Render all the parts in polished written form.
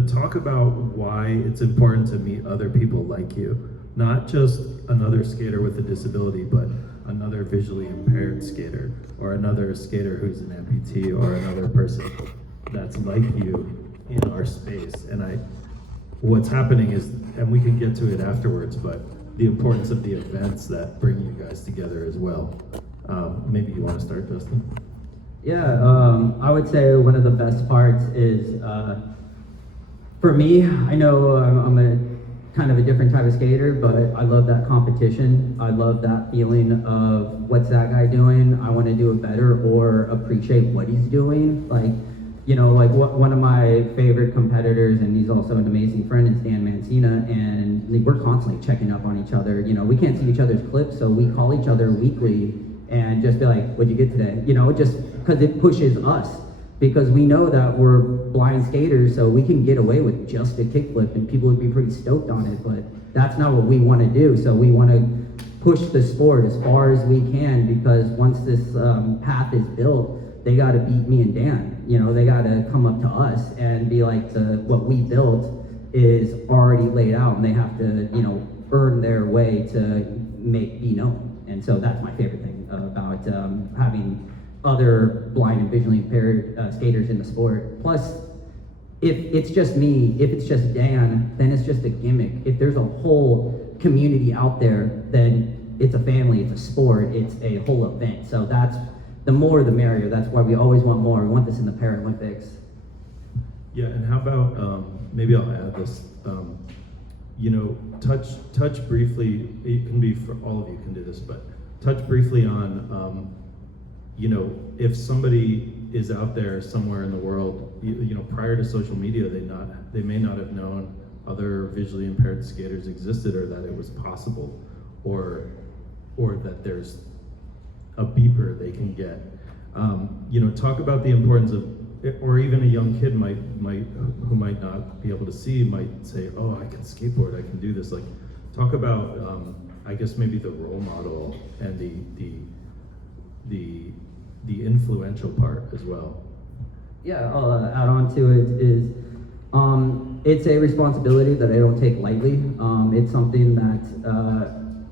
but talk about why it's important to meet other people like you. Not just another skater with a disability, but another visually impaired skater, or another skater who's an amputee, or another person that's like you in our space. And what's happening is, and we can get to it afterwards, but the importance of the events that bring you guys together as well. Maybe you want to start, Justin? Yeah, I would say one of the best parts is, for me, I know I'm a kind of a different type of skater, but I love that competition. I love that feeling of what's that guy doing? I want to do it better, or appreciate what he's doing. Like, you know, like one of my favorite competitors, and he's also an amazing friend, is Dan Mancina, and we're constantly checking up on each other. You know, we can't see each other's clips, so we call each other weekly and just be like, what'd you get today? You know, just because it pushes us, because we know that we're blind skaters, so we can get away with just a kickflip and people would be pretty stoked on it, but that's not what we want to do. So we want to push the sport as far as we can, because once this path is built, they got to beat me and Dan. You know, they got to come up to us and be like, what we built is already laid out, and they have to, you know, earn their way to be known. And so that's my favorite thing about having other blind and visually impaired skaters in the sport. Plus, if it's just me, if it's just Dan, then it's just a gimmick. If there's a whole community out there, then it's a family, it's a sport, it's a whole event. So that's, the more the merrier. That's why we always want more. We want this in the Paralympics. Yeah, and how about, maybe I'll add this, you know, touch briefly, it can be for all of you can do this, but touch briefly on, you know, if somebody is out there somewhere in the world, you know, prior to social media, they may not have known other visually impaired skaters existed, or that it was possible, or that there's a beeper they can get. You know, talk about the importance of, or even a young kid who might not be able to see might say, oh, I can skateboard, I can do this. Like, talk about, I guess maybe the role model and the influential part as well. Yeah, I'll add on to it is, it's a responsibility that I don't take lightly. It's something that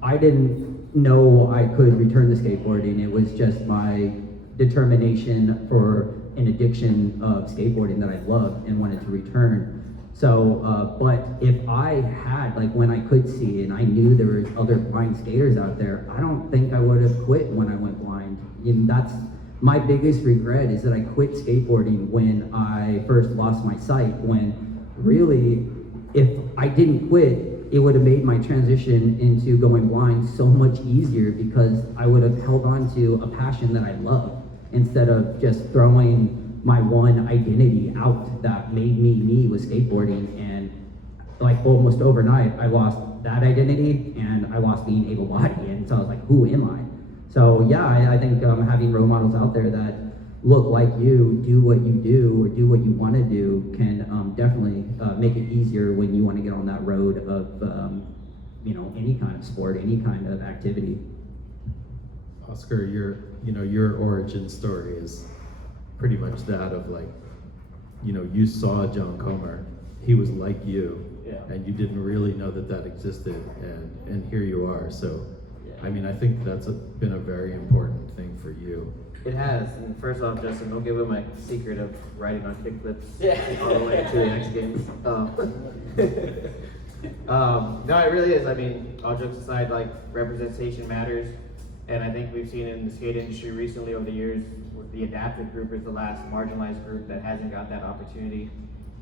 I didn't know I could return to skateboarding. It was just my determination for an addiction of skateboarding that I loved and wanted to return. So, but if I had, like, when I could see and I knew there was other blind skaters out there, I don't think I would have quit when I went blind. And that's my biggest regret, is that I quit skateboarding when I first lost my sight, when really, if I didn't quit, it would have made my transition into going blind so much easier, because I would have held on to a passion that I love, instead of just throwing my one identity out that made me me with skateboarding. And like almost overnight, I lost that identity and I lost being able-bodied, and so I was like, who am I? So yeah, I think having role models out there that look like you, do what you do, or do what you want to do, can definitely make it easier when you want to get on that road of you know, any kind of sport, any kind of activity. Oscar, your origin story is pretty much that of, like, you know, you saw John Comer, he was like you, yeah, and you didn't really know that existed, and here you are. So, yeah. I mean, I think that's been a very important thing for you. It has. And first off, Justin, don't give away my secret of riding on kickflips all the way to the X Games. No, it really is. I mean, all jokes aside, like, representation matters. And I think we've seen in the skate industry recently over the years, with the adaptive group is the last marginalized group that hasn't got that opportunity.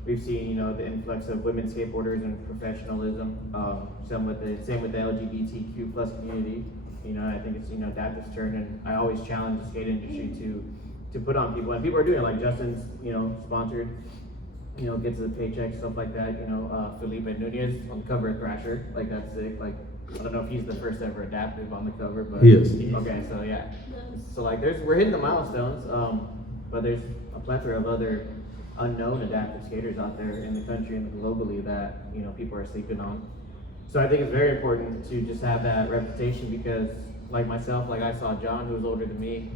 We've seen, you know, the influx of women skateboarders and professionalism. Same with the LGBTQ plus community. You know, I think it's, you know, adaptive's turn, and I always challenge the skate industry to put on people, and people are doing it. Like Justin's, you know, sponsored, you know, gets a paycheck, stuff like that. You know, Felipe Nunez on the cover of Thrasher, like, that's sick. Like, I don't know if he's the first ever adaptive on the cover, but he is. Okay, so yeah, so like we're hitting the milestones, but there's a plethora of other unknown adaptive skaters out there in the country and globally that, you know, people are sleeping on. So I think it's very important to just have that reputation, because like myself, like I saw John, who was older than me,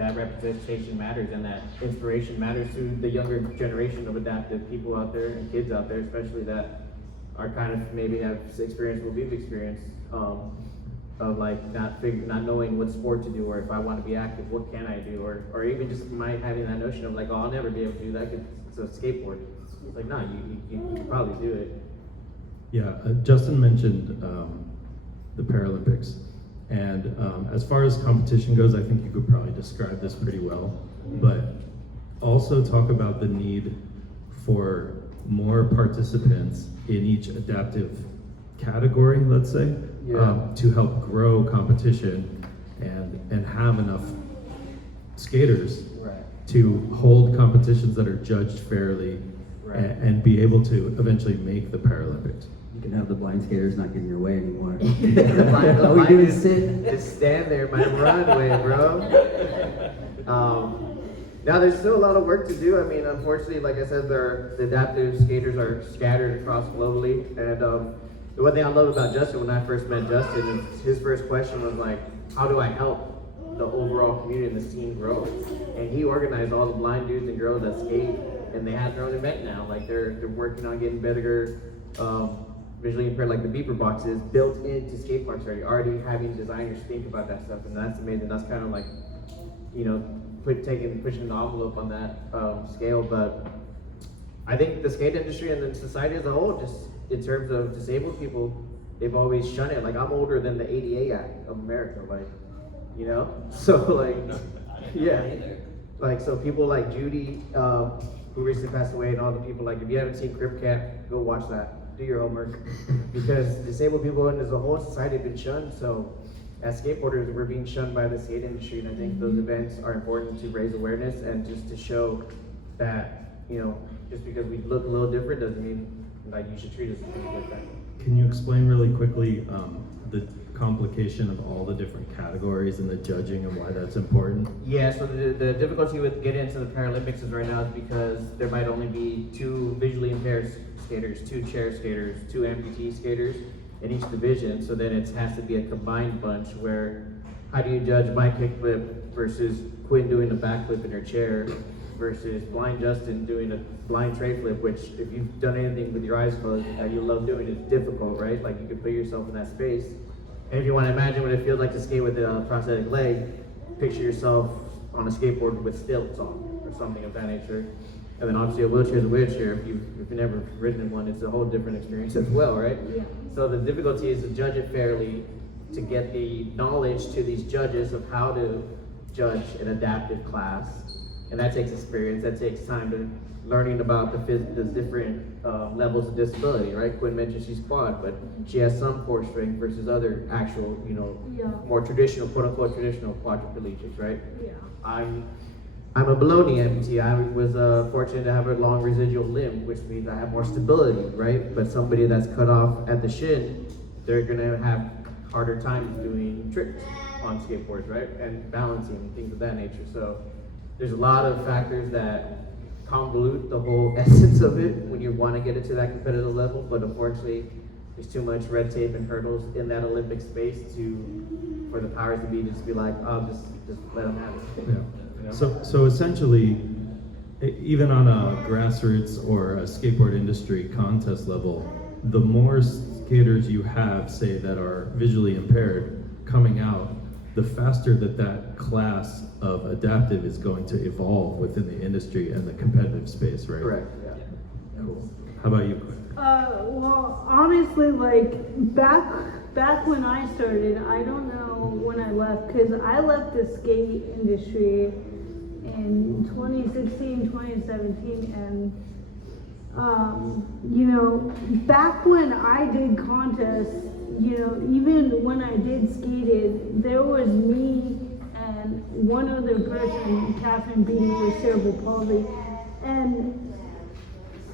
that representation matters and that inspiration matters to the younger generation of adaptive people out there and kids out there, especially that are kind of maybe have experienced what we've experienced, of like not knowing what sport to do, or if I want to be active, what can I do, or even just having that notion of like, oh, I'll never be able to do that because it's a skateboard. It's like, no, you can probably do it. Yeah, Justin mentioned the Paralympics, and as far as competition goes, I think you could probably describe this pretty well, but also talk about the need for more participants in each adaptive category, let's say, to help grow competition and have enough skaters to hold competitions that are judged fairly and be able to eventually make the Paralympics. You can have the blind skaters not get in your way anymore. The All we line do is is sit. just stand there, man, runway, bro. Now there's still a lot of work to do. I mean, unfortunately, like I said, the adaptive skaters are scattered across globally. And the one thing I love about Justin, when I first met Justin, is his first question was like, how do I help the overall community and the scene grow? And he organized all the blind dudes and girls that skate, and they have their own event now. Like they're working on getting better visually impaired, like the beeper boxes built into skate parks already having designers think about that stuff, and that's amazing. That's kind of like, you know, pushing the envelope on that scale. But I think the skate industry and the society as a whole, just in terms of disabled people, they've always shunned it. Like, I'm older than the ADA Act of America, like, you know? So like, yeah. Like, so people like Judy, who recently passed away, and all the people, like, if you haven't seen Crip Camp, go watch that. Do your homework. Because disabled people and as a whole society have been shunned. So as skateboarders, we're being shunned by the skate industry, and I think those events are important to raise awareness and just to show that, you know, just because we look a little different doesn't mean like you should treat us like that. Can you explain really quickly the complication of all the different categories and the judging and why that's important? Yeah, so the difficulty with getting into the Paralympics is right now is because there might only be 2 visually impaired skaters, 2 chair skaters, 2 amputee skaters in each division. So then it has to be a combined bunch where, how do you judge my kickflip versus Quinn doing a backflip in her chair versus blind Justin doing a blind tray flip, which if you've done anything with your eyes closed that you love doing, it's difficult, right? Like you can put yourself in that space. And if you want to imagine what it feels like to skate with a prosthetic leg, picture yourself on a skateboard with stilts on or something of that nature. And then obviously a wheelchair is a wheelchair. If you've never ridden in one, it's a whole different experience as well, right? Yeah. So the difficulty is to judge it fairly, to get the knowledge to these judges of how to judge an adaptive class. And that takes experience, that takes time to learning about the different levels of disability, right? Quinn mentioned she's quad, but she has some core strength versus other actual, you know, more traditional, quote unquote, traditional quadriplegics, right? Yeah. I'm a baloney amputee. I was fortunate to have a long residual limb, which means I have more stability, right? But somebody that's cut off at the shin, they're gonna have harder times doing tricks on skateboards, right? And balancing and things of that nature. So there's a lot of factors that convolute the whole essence of it when you want to get it to that competitive level, but unfortunately there's too much red tape and hurdles in that Olympic space for the powers to be just be like, oh, just let them have it. Yeah. You know? So essentially, even on a grassroots or a skateboard industry contest level, the more skaters you have, say, that are visually impaired coming out, the faster that class of adaptive is going to evolve within the industry and the competitive space, right? Correct, yeah. Cool. How about you, Quinn? Well, honestly, like, back when I started, I don't know when I left, because I left the skate industry in 2016, 2017, and, you know, back when I did contests, you know, even when I did skated, there was me and one other person, Catherine Beatty, with cerebral palsy. And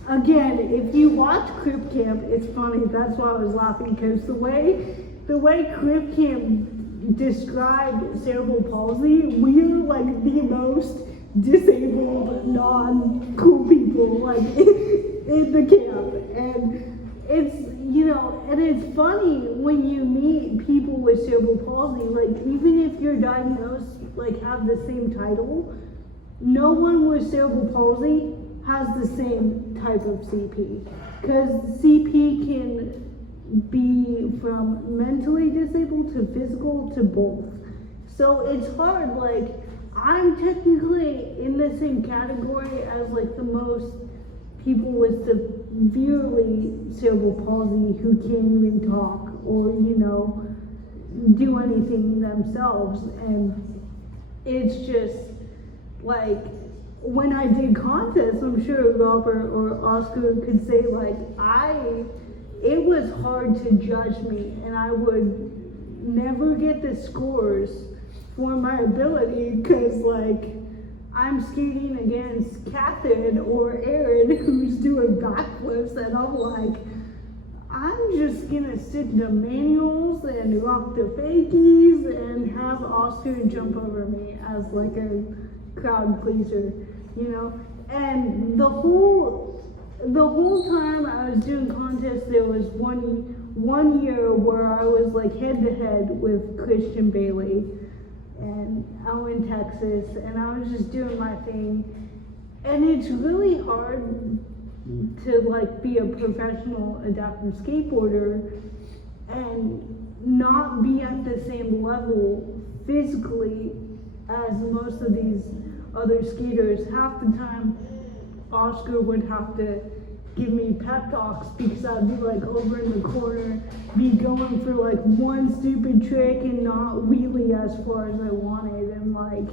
again, if you watch Crip Camp, it's funny. That's why I was laughing, because the way Crip Camp described cerebral palsy, we are like the most disabled, non-cool people like in the camp, and it's, you know, and it's funny when you meet people with cerebral palsy, like even if you're diagnosed like have the same title, no one with cerebral palsy has the same type of CP. Because CP can be from mentally disabled to physical to both. So it's hard, like, I'm technically in the same category as like the most people with severely cerebral palsy who can't even talk or, do anything themselves. And it's just like, when I did contests, I'm sure Robert or Oscar could say, like, it was hard to judge me, and I would never get the scores for my ability, because, like, I'm skating against Catherine or Aaron who's doing backflips, and I'm like, I'm just gonna sit in the manuals and rock the fakies and have Oscar jump over me as like a crowd pleaser, And the whole time I was doing contests, there was one year where I was like head to head with Christian Bailey and out in Texas, and I was just doing my thing. And it's really hard to like be a professional adaptive skateboarder and not be at the same level physically as most of these other skaters. Half the time Oscar would have to give me pep talks because I'd be like over in the corner, be going for like one stupid trick and not wheelie as far as I wanted, and like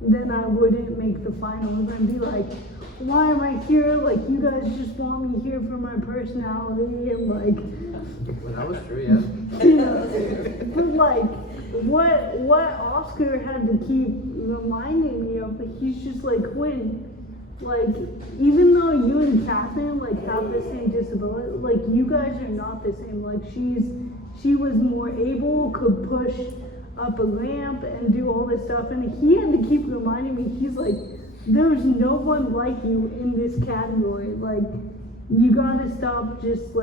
then I wouldn't make the finals and be like, why am I here? Like, you guys just want me here for my personality, and like, Well, that was true, yeah. but like, what Oscar had to keep reminding me of, he's just like, Quinn, like, even though you and Catherine like have the same disability, like you guys are not the same. Like she was more able, could push up a ramp and do all this stuff, and he had to keep reminding me, he's like, there's no one like you in this category. Like, you gotta stop, just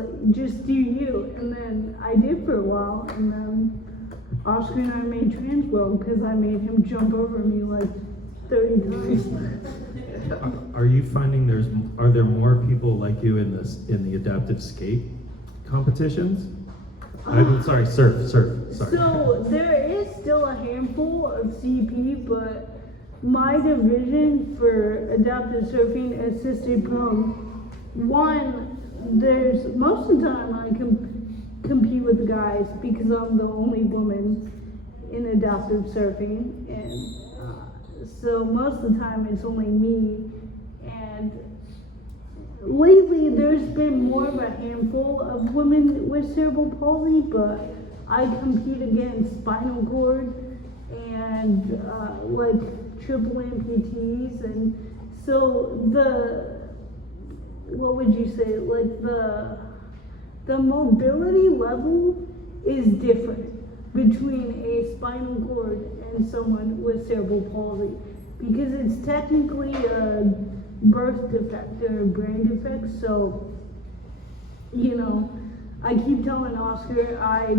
do you. And then I did for a while, and then Oscar and I made Trans World because I made him jump over me like 30 times. Are you finding are there more people like you in the adaptive skate competitions? I'm sorry, surf, sorry. So there is still a handful of CP, but my division for adaptive surfing assisted prone, there's most of the time I compete with the guys because I'm the only woman in adaptive surfing, and so most of the time it's only me. And lately there's been more of a handful of women with cerebral palsy, but I compete against spinal cord and like triple amputees, and so what would you say, like the mobility level is different between a spinal cord and someone with cerebral palsy, because it's technically a birth defect or a brain defect. So I keep telling Oscar, I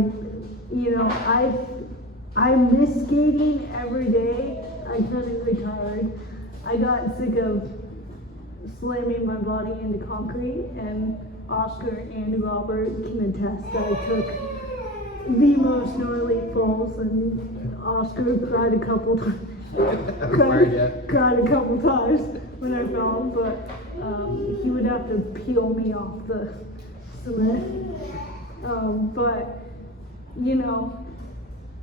miss skating every day. I couldn't retire. I got sick of slamming my body into concrete, and Oscar and Robert can attest that I took the most gnarly falls, and Oscar cried a couple times. cried a couple times when I fell, but he would have to peel me off the cement. But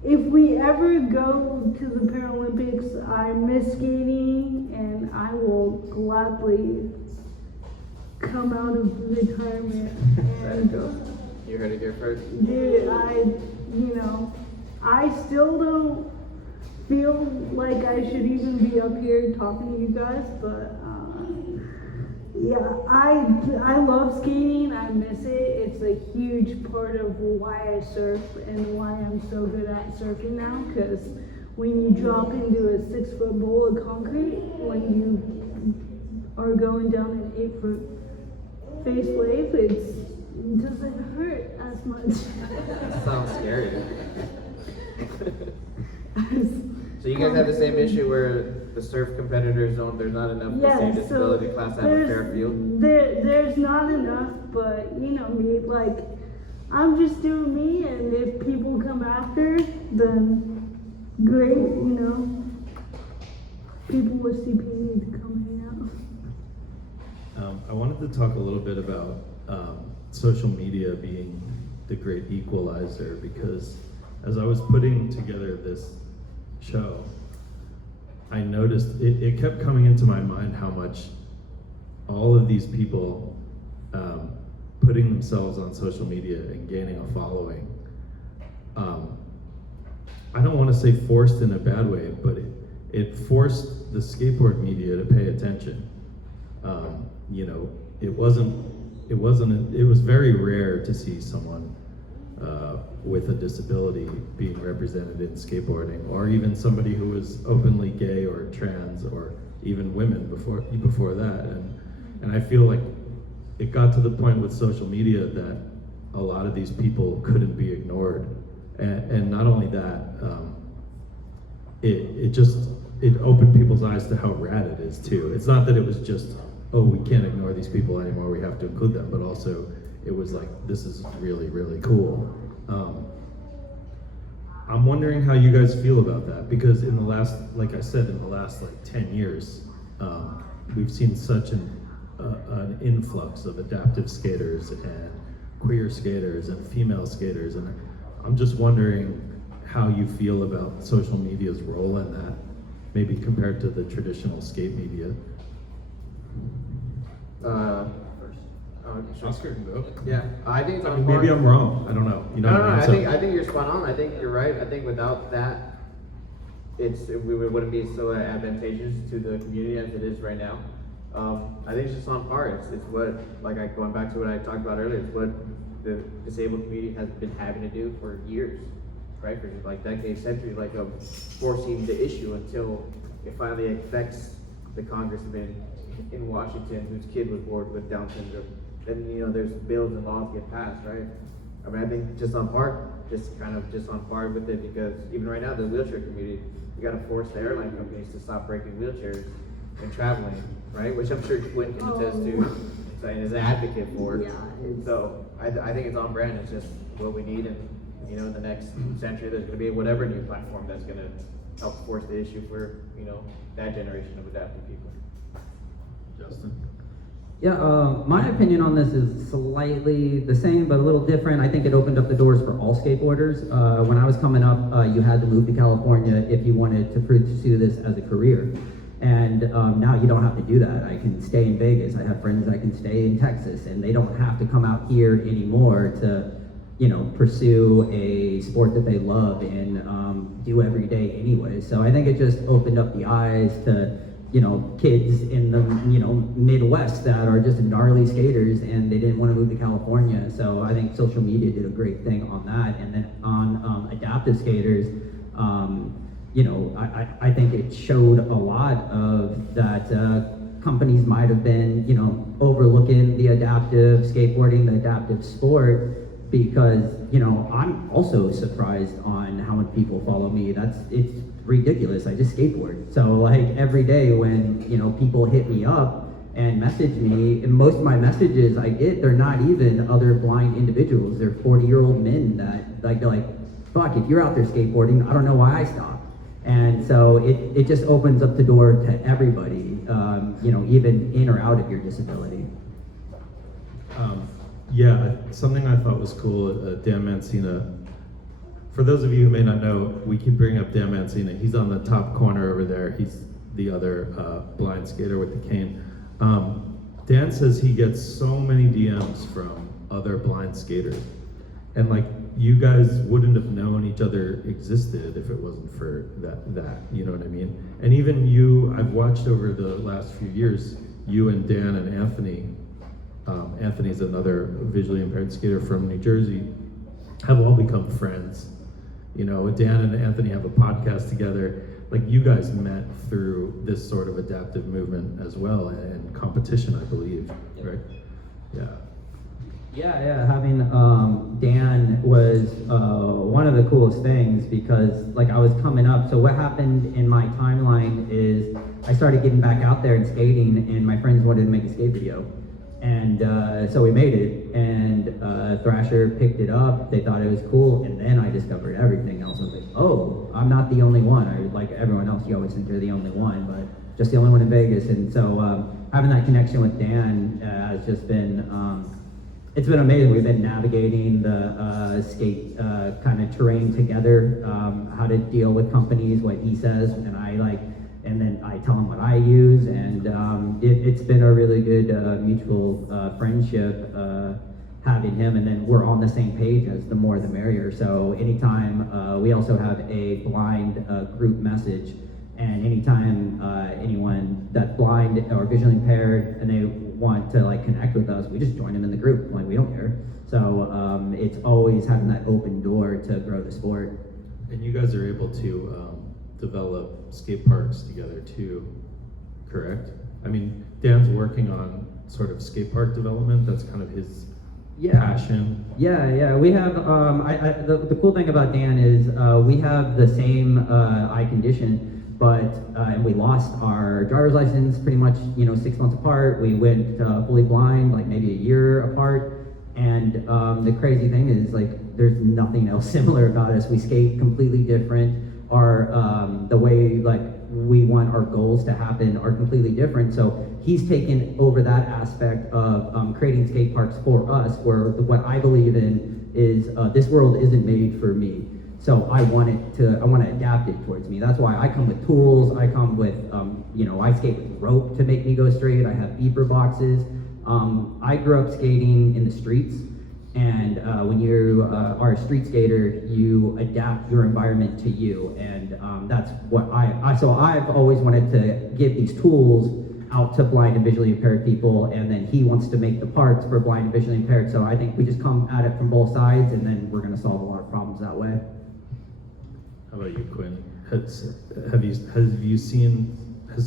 if we ever go to the Paralympics, I miss skating, and I will gladly come out of retirement. And you heard it here first. dude, I still don't feel like I should even be up here talking to you guys, but yeah, I love skating. I miss it. It's a huge part of why I surf and why I'm so good at surfing now, because when you drop into a 6-foot bowl of concrete, when you are going down an 8-foot face wave, it doesn't hurt as much. That sounds scary. So you guys have the same issue where the surf competitors don't, there's not enough of the same disability class to have a fair field? There's not enough, but you know me, like, I'm just doing me, and if people come after, then great, you know. People with CP need to come hang out. I wanted to talk a little bit about social media being the great equalizer, because as I was putting together this show, I noticed it kept coming into my mind how much all of these people putting themselves on social media and gaining a following, I don't want to say forced in a bad way, but it forced the skateboard media to pay attention. You know, it was very rare to see someone with a disability being represented in skateboarding, or even somebody who was openly gay or trans, or even women before that. And I feel like it got to the point with social media that a lot of these people couldn't be ignored. And not only that, it opened people's eyes to how rad it is too. It's not that it was just, oh, we can't ignore these people anymore, we have to include them, but also it was like, this is really, really cool. I'm wondering how you guys feel about that, because in the last, like I said, in the last like 10 years, we've seen such an influx of adaptive skaters and queer skaters and female skaters, and I'm just wondering how you feel about social media's role in that, maybe compared to the traditional skate media. Oscar can go. Yeah, I think it's on Maybe I'm wrong. I don't know. You know No, what I mean? I think you're spot on. I think you're right. I think without that, we wouldn't be so advantageous to the community as it is right now. I think it's just on par. It's what, going back to what I talked about earlier, it's what the disabled community has been having to do for years, right? For like decades, centuries, like forcing the issue until it finally affects the congressman in Washington whose kid was born with Down syndrome. Then, you know, there's bills and laws get passed, right? I mean, I think just on par with it, because even right now, the wheelchair community, you gotta force the airline companies to stop breaking wheelchairs and traveling, right? Which I'm sure Quinn can attest to, and is an advocate for. Yeah, So I think it's on brand. It's just what we need, and you know, in the next century, there's gonna be whatever new platform that's gonna help force the issue for, you know, that generation of adaptive people. Justin? Yeah, my opinion on this is slightly the same, but a little different. I think it opened up the doors for all skateboarders. When I was coming up, you had to move to California if you wanted to pursue this as a career. And now you don't have to do that. I can stay in Vegas. I have friends that can stay in Texas, and they don't have to come out here anymore to, you know, pursue a sport that they love and do every day anyway. So I think it just opened up the eyes to, you know, kids in the, you know, Midwest that are just gnarly skaters and they didn't want to move to California. So I think social media did a great thing on that. And then on adaptive skaters, you know, I think it showed a lot of that companies might have been, you know, overlooking the adaptive skateboarding, the adaptive sport, because, you know, I'm also surprised on how many people follow me. It's ridiculous. I just skateboard. So like every day when, you know, people hit me up and message me, and most of my messages I get, they're not even other blind individuals. They're 40-year-old men that like, they're like, fuck, if you're out there skateboarding, I don't know why I stopped. And so it just opens up the door to everybody, you know, even in or out of your disability. Yeah, something I thought was cool, Dan Mancina. For those of you who may not know, we keep bringing up Dan Mancina. He's on the top corner over there. He's the other blind skater with the cane. Dan says he gets so many DMs from other blind skaters. And like, you guys wouldn't have known each other existed if it wasn't for that, you know what I mean? And even you, I've watched over the last few years, you and Dan and Anthony, Anthony's another visually impaired skater from New Jersey, have all become friends. You know, Dan and Anthony have a podcast together. Like, you guys met through this sort of adaptive movement as well, and competition, I believe, right? Yeah. Yeah, having Dan was one of the coolest things because like I was coming up. So what happened in my timeline is I started getting back out there and skating, and my friends wanted to make a skate video. And so we made it, and Thrasher picked it up. They thought it was cool, and then I discovered everything else. I was like, oh, I'm not the only one. Like everyone else, you always think you're the only one, but just the only one in Vegas. And so having that connection with Dan has just been, it's been amazing. We've been navigating the skate kind of terrain together, how to deal with companies, what he says, and then I tell him what I use, and it's been a really good mutual friendship having him, and then we're on the same page as the more the merrier. So anytime, we also have a blind group message, and anytime anyone that's blind or visually impaired and they want to like connect with us, we just join them in the group, like we don't care. So it's always having that open door to grow the sport. And you guys are able to develop skate parks together too, correct? I mean, Dan's working on sort of skate park development. That's kind of his passion. Yeah. We have, the cool thing about Dan is we have the same eye condition, but, and we lost our driver's license pretty much, 6 months apart. We went fully blind, like maybe a year apart. And the crazy thing is like, there's nothing else similar about us. We skate completely different. The way like we want our goals to happen are completely different. So he's taken over that aspect of creating skate parks for us, where what I believe in is this world isn't made for me. So I want to adapt it towards me. That's why I come with tools. I come with, I skate with rope to make me go straight. I have beeper boxes. I grew up skating in the streets. And when you are a street skater, you adapt your environment to you, and that's what so I've always wanted to give these tools out to blind and visually impaired people, and then he wants to make the parts for blind and visually impaired. So I think we just come at it from both sides, and then we're going to solve a lot of problems that way. How about you, Quinn? Has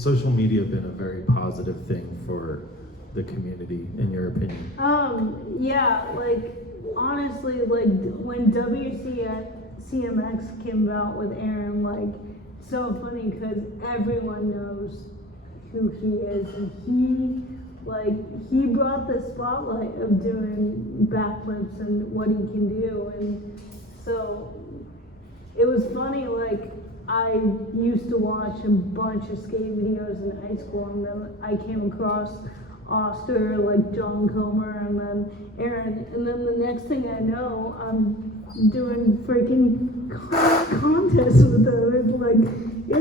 social media been a very positive thing for the community, in your opinion? Yeah, like honestly, like when WCMX came out with Aaron, like so funny because everyone knows who he is, and he brought the spotlight of doing backflips and what he can do, and so it was funny. Like I used to watch a bunch of skate videos in high school, and then I came across Oscar, like John Comer, and then Aaron, and then the next thing I know, I'm doing freaking contests with them. It's like it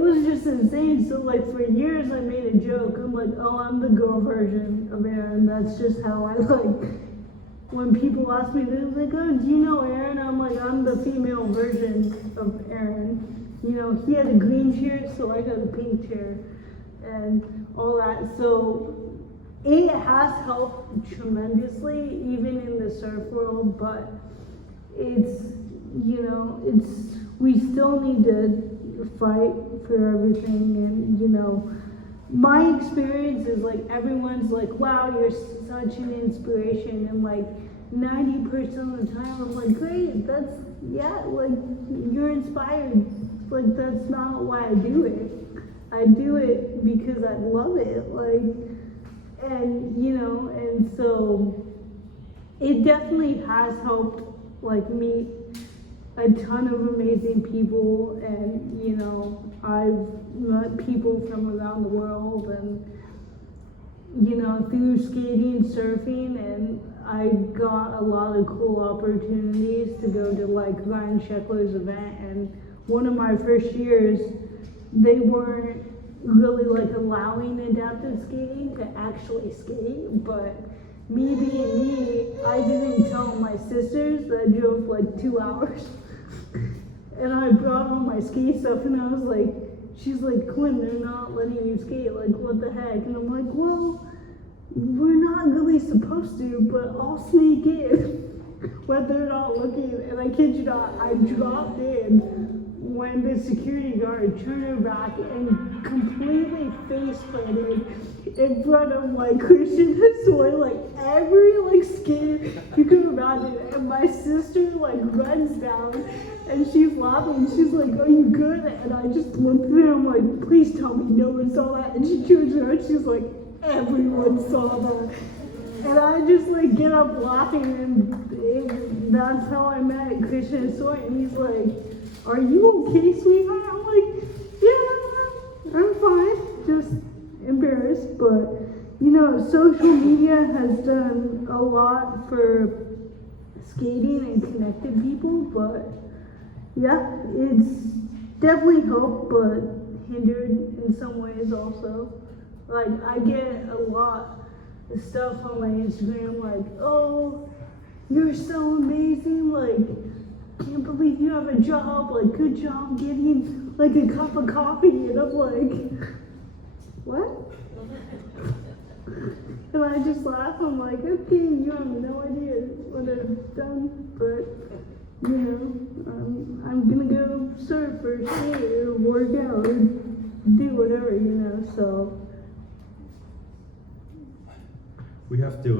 was just insane. So like for years I made a joke. I'm like, oh, I'm the girl version of Aaron. That's just how I like. When people ask me, they're like, oh, do you know Aaron? I'm like, I'm the female version of Aaron. He had a green chair, so I got a pink chair, and all that. So it has helped tremendously, even in the surf world, but we still need to fight for everything. And my experience is like everyone's like, wow, you're such an inspiration, and like 90% of the time I'm like, great, like you're inspired. Like that's not why I do it. I do it because I love it, like, and and so it definitely has helped like meet a ton of amazing people, and I've met people from around the world, and through skating, surfing, and I got a lot of cool opportunities to go to like Ryan Sheckler's event, and one of my first years, they weren't really like allowing adaptive skating to actually skate, but me being me, I didn't tell my sisters that I drove like 2 hours. And I brought all my skate stuff, and I was like, she's like, Quinn, they're not letting you skate, like what the heck? And I'm like, well, we're not really supposed to, but I'll sneak in when they're not looking. And I kid you not, I dropped in when the security guard turned her back and completely face planted in front of like Christian Soy, like every like skater you could imagine. And my sister like runs down and she's laughing. She's like, "Are you good?" And I just looked at her. I'm like, "Please tell me no one saw that." And she turns around. She's like, "Everyone saw that." And I just like get up laughing, and that's how I met Christian Soy. And he's like, "Are you okay, sweetheart?" I'm like, "Yeah, I'm fine, just embarrassed." But you know, social media has done a lot for skating and connected people. But yeah, it's definitely helped, but hindered in some ways also. Like I get a lot of stuff on my Instagram like, "Oh, you're so amazing, like, can't believe you have a job, like, good job getting, like, a cup of coffee," and I'm like, "What?" And I just laugh, I'm like, "Okay, you have no idea what I've done, but, you know, I'm gonna go surf or skate or work out or do whatever, you know, so." We have to,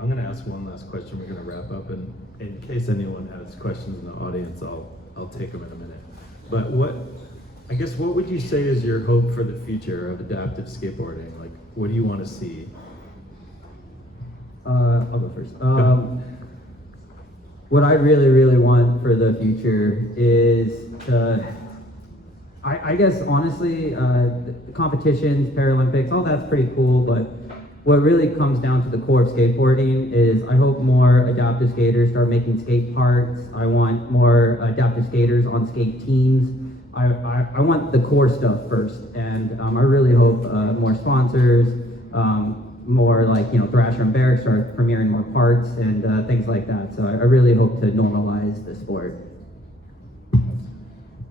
I'm gonna ask one last question, we're gonna wrap up, and in case anyone has questions in the audience, I'll take them in a minute. But what would you say is your hope for the future of adaptive skateboarding? Like, what do you wanna see? I'll go first. What I really, really want for the future is I guess honestly, the competitions, Paralympics, all that's pretty cool, but what really comes down to the core of skateboarding is I hope more adaptive skaters start making skate parts. I want more adaptive skaters on skate teams. I want the core stuff first, and I really hope more sponsors, more like, you know, Thrasher and Barrick start premiering more parts and things like that. So I really hope to normalize the sport.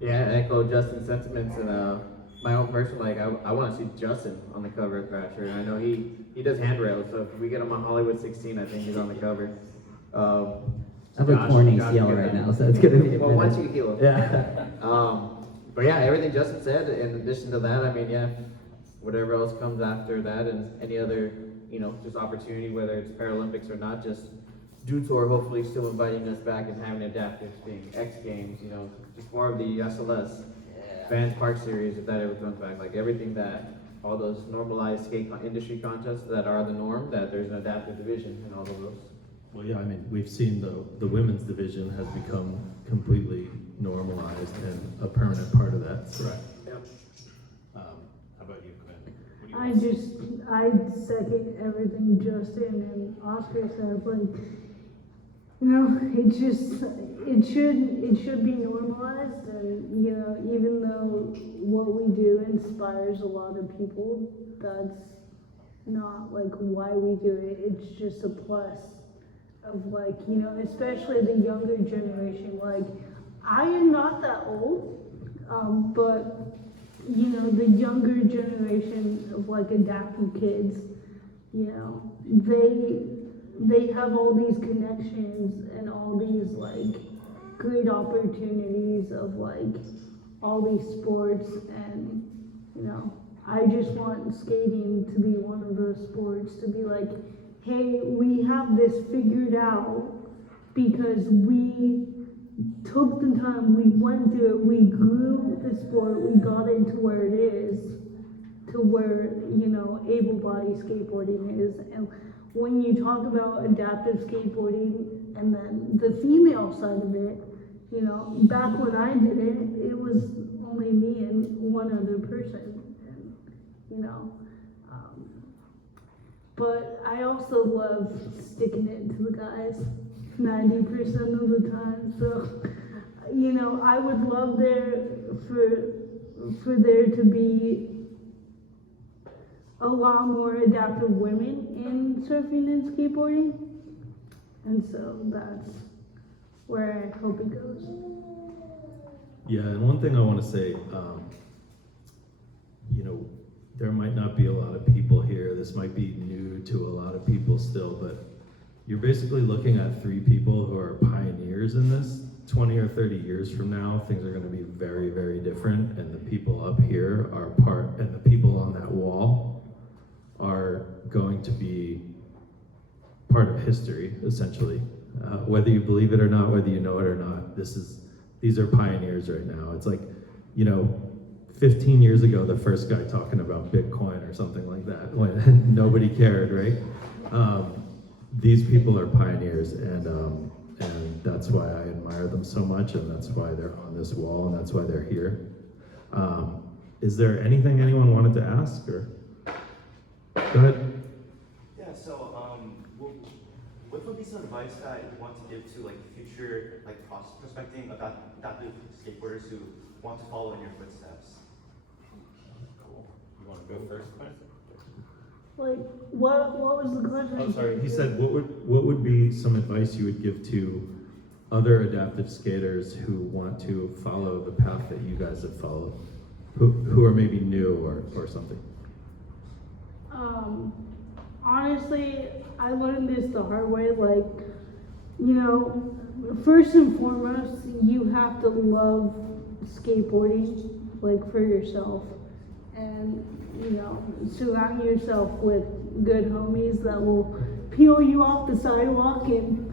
Yeah, I echo Justin's sentiments, and my own person, like I want to see Justin on the cover of Thrasher, and I know he does handrails, so if we get him on Hollywood 16, I think he's on the cover. I have a corny ACL right now, so it's gonna be. Well, once you heal him. Yeah. But yeah, everything Justin said. In addition to that, I mean, yeah, whatever else comes after that, and any other, you know, just opportunity, whether it's Paralympics or not, just Dew Tour hopefully still inviting us back and having adaptive being X Games, you know, just more of the SLS. Fans Park Series, if that ever comes back, like everything that, all those normalized skate industry contests that are the norm, that there's an adaptive division in all of those. Well, yeah, I mean, we've seen the women's division has become completely normalized and a permanent part of that. So. Right. Yep. How about you, Quinn? What do you I want to see? second everything Justin and Oscar said. Like, you know, it should be normalized, and you know, even though what we do inspires a lot of people, that's not like why we do it. It's just a plus of, like, you know, especially the younger generation. Like, I am not that old, but you know, the younger generation of like adaptive kids, you know, they have all these connections and all these like great opportunities of like all these sports, and you know, I just want skating to be one of those sports to be like, hey, we have this figured out because we took the time, we went through it, we grew the sport, we got into where it is, to where, you know, able-bodied skateboarding is. And when you talk about adaptive skateboarding and then the female side of it, you know, back when I did it, it was only me and one other person, and, you know, but I also love sticking it to the guys 90% of the time. So, you know, I would love for there to be a lot more adaptive women in surfing and skateboarding, and so that's where I hope it goes. Yeah, and one thing I want to say, you know, there might not be a lot of people here. This might be new to a lot of people still, but you're basically looking at 3 people who are pioneers in this, 20 or 30 years from now, things are going to be very, very different, and the people up here are and the people on that wall are going to be part of history, essentially. Whether you believe it or not, whether you know it or not, these are pioneers right now. It's like, 15 years ago, the first guy talking about Bitcoin or something like that, when nobody cared, right? These people are pioneers, and that's why I admire them so much, and that's why they're on this wall, and that's why they're here. Is there anything anyone wanted to ask, or? Go ahead. Yeah, so what would be some advice that you want to give to like future prospecting adaptive skateboarders who want to follow in your footsteps? Cool. You want to go first, Quinn? Like, what was the question? Oh, sorry. He said, what would be some advice you would give to other adaptive skaters who want to follow the path that you guys have followed, who are maybe new or something? Honestly, I learned this the hard way. Like, first and foremost, you have to love skateboarding, like, for yourself. And, surround yourself with good homies that will peel you off the sidewalk and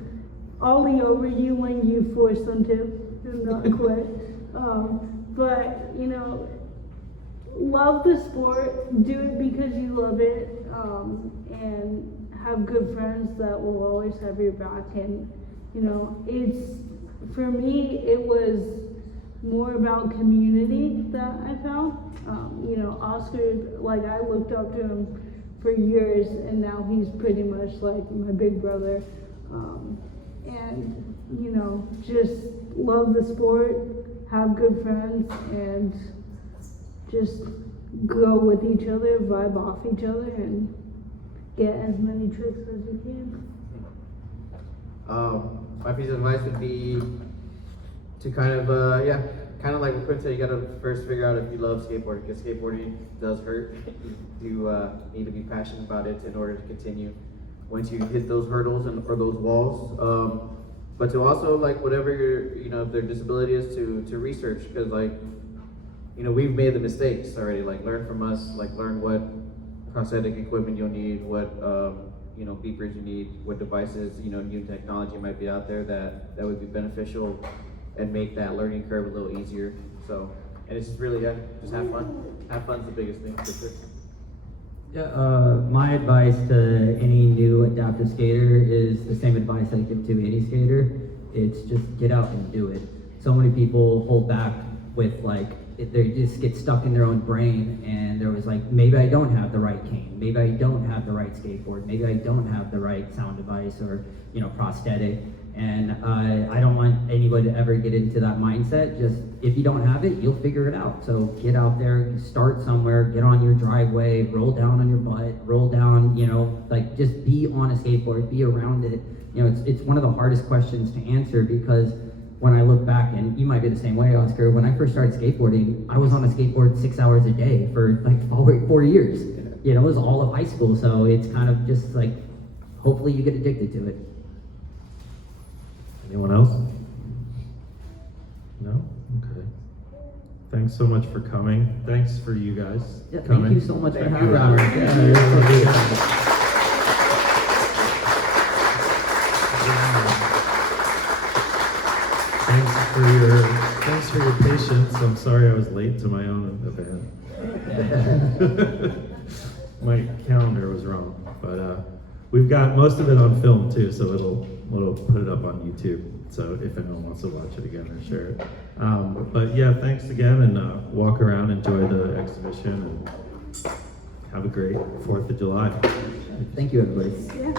ollie over you when you force them to and not quit. But, love the sport, do it because you love it, and have good friends that will always have your back. And, for me, it was more about community that I found. Oscar, like, I looked up to him for years, and now he's pretty much like my big brother. And, just love the sport, have good friends, and just grow with each other, vibe off each other, and get as many tricks as you can. My piece of advice would be to kind of like what Quinn said, you gotta first figure out if you love skateboarding, because skateboarding does hurt. You need to be passionate about it in order to continue once you hit those hurdles or those walls. But to also, like, whatever if their disability is, to research, because, like, we've made the mistakes already. Like, learn from us, like, learn what prosthetic equipment you'll need, what beepers you need, what devices, new technology might be out there that would be beneficial and make that learning curve a little easier. So, and it's just really, just have fun. Have fun's the biggest thing for sure. Yeah, my advice to any new adaptive skater is the same advice I give to any skater. It's just get out and do it. So many people hold back with, like, they just get stuck in their own brain, and there was like, maybe I don't have the right cane, maybe I don't have the right skateboard, maybe I don't have the right sound device or prosthetic. And I don't want anybody to ever get into that mindset. Just, if you don't have it, you'll figure it out. So get out there, start somewhere, get on your driveway, roll down on your butt, roll down, like, just be on a skateboard, be around it. It's one of the hardest questions to answer, because when I look back, and you might be the same way, Oscar, when I first started skateboarding, I was on a skateboard 6 hours a day for like 4 years. It was all of high school. So it's kind of just like, hopefully you get addicted to it. Anyone else? No? Okay. Thanks so much for coming. Thanks for you guys Yeah, coming. thank you so much for Thank having you, me. Robert. Yeah, you're so good. Thanks for your patience. I'm sorry I was late to my own event. My calendar was wrong, but we've got most of it on film too, so we'll put it up on YouTube. So if anyone wants to watch it again or share it. But yeah, thanks again, and walk around, enjoy the exhibition, and have a great 4th of July. Thank you, everybody. Yeah.